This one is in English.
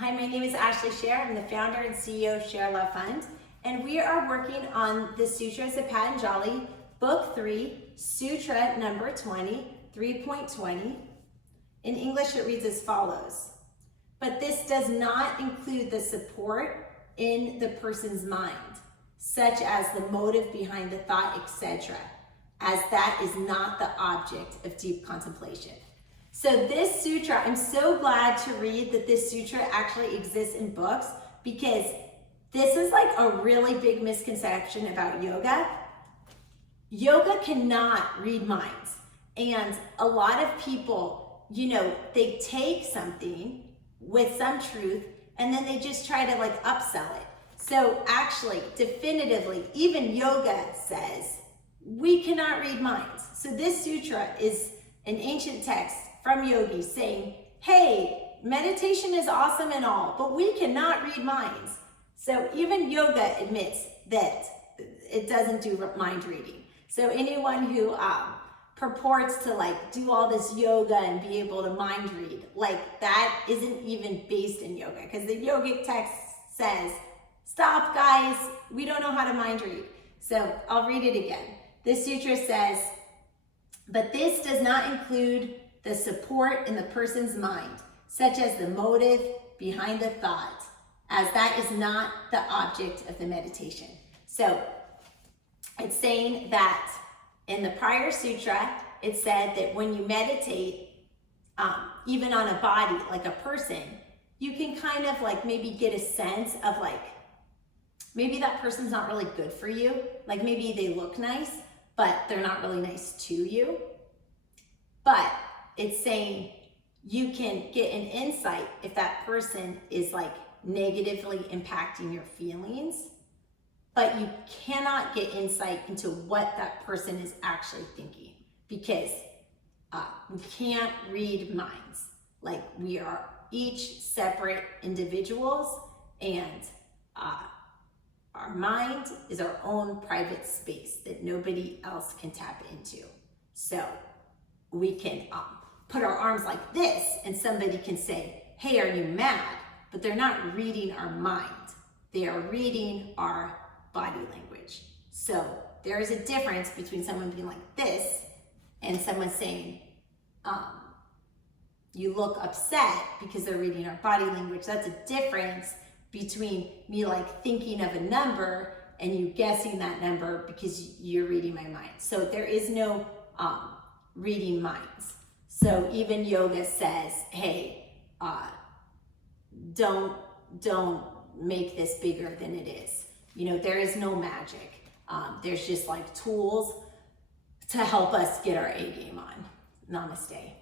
Hi, my name is Ashley Share. I'm the founder and CEO of ShareLove.Fund, and we are working on the Sutras of Patanjali, Book 3, Sutra number 20, 3.20. In English, it reads as follows. But this does not include the support in the person's mind, such as the motive behind the thought, etc., as that is not the object of deep contemplation. So this sutra, I'm so glad to read that this sutra actually exists in books, because this is like a really big misconception about yoga. Yoga cannot read minds. And a lot of people, they take something with some truth and then they just try to upsell it. So actually, definitively, even yoga says we cannot read minds. So this sutra is an ancient text from yogis saying, hey, meditation is awesome and all, but we cannot read minds. So even yoga admits that it doesn't do mind reading. So anyone who purports to do all this yoga and be able to mind read, that isn't even based in yoga, because the yogic text says, stop guys, we don't know how to mind read. So I'll read it again. This sutra says, but this does not include the support in the person's mind, such as the motive behind the thought, as that is not the object of the meditation. So it's saying that in the prior sutra, it said that when you meditate, even on a body, like a person, you can kind of maybe get a sense of maybe that person's not really good for you. Maybe they look nice, but they're not really nice to you. But it's saying you can get an insight if that person is negatively impacting your feelings, but you cannot get insight into what that person is actually thinking, because we can't read minds. We are each separate individuals, and our mind is our own private space that nobody else can tap into. So we can put our arms like this and somebody can say, hey, are you mad? But they're not reading our mind. They are reading our body language. So there is a difference between someone being like this and someone saying, you look upset, because they're reading our body language. That's a difference between me thinking of a number and you guessing that number because you're reading my mind. So there is no reading minds. So even yoga says, hey, don't make this bigger than it is. There is no magic. There's just tools to help us get our A game on. Namaste.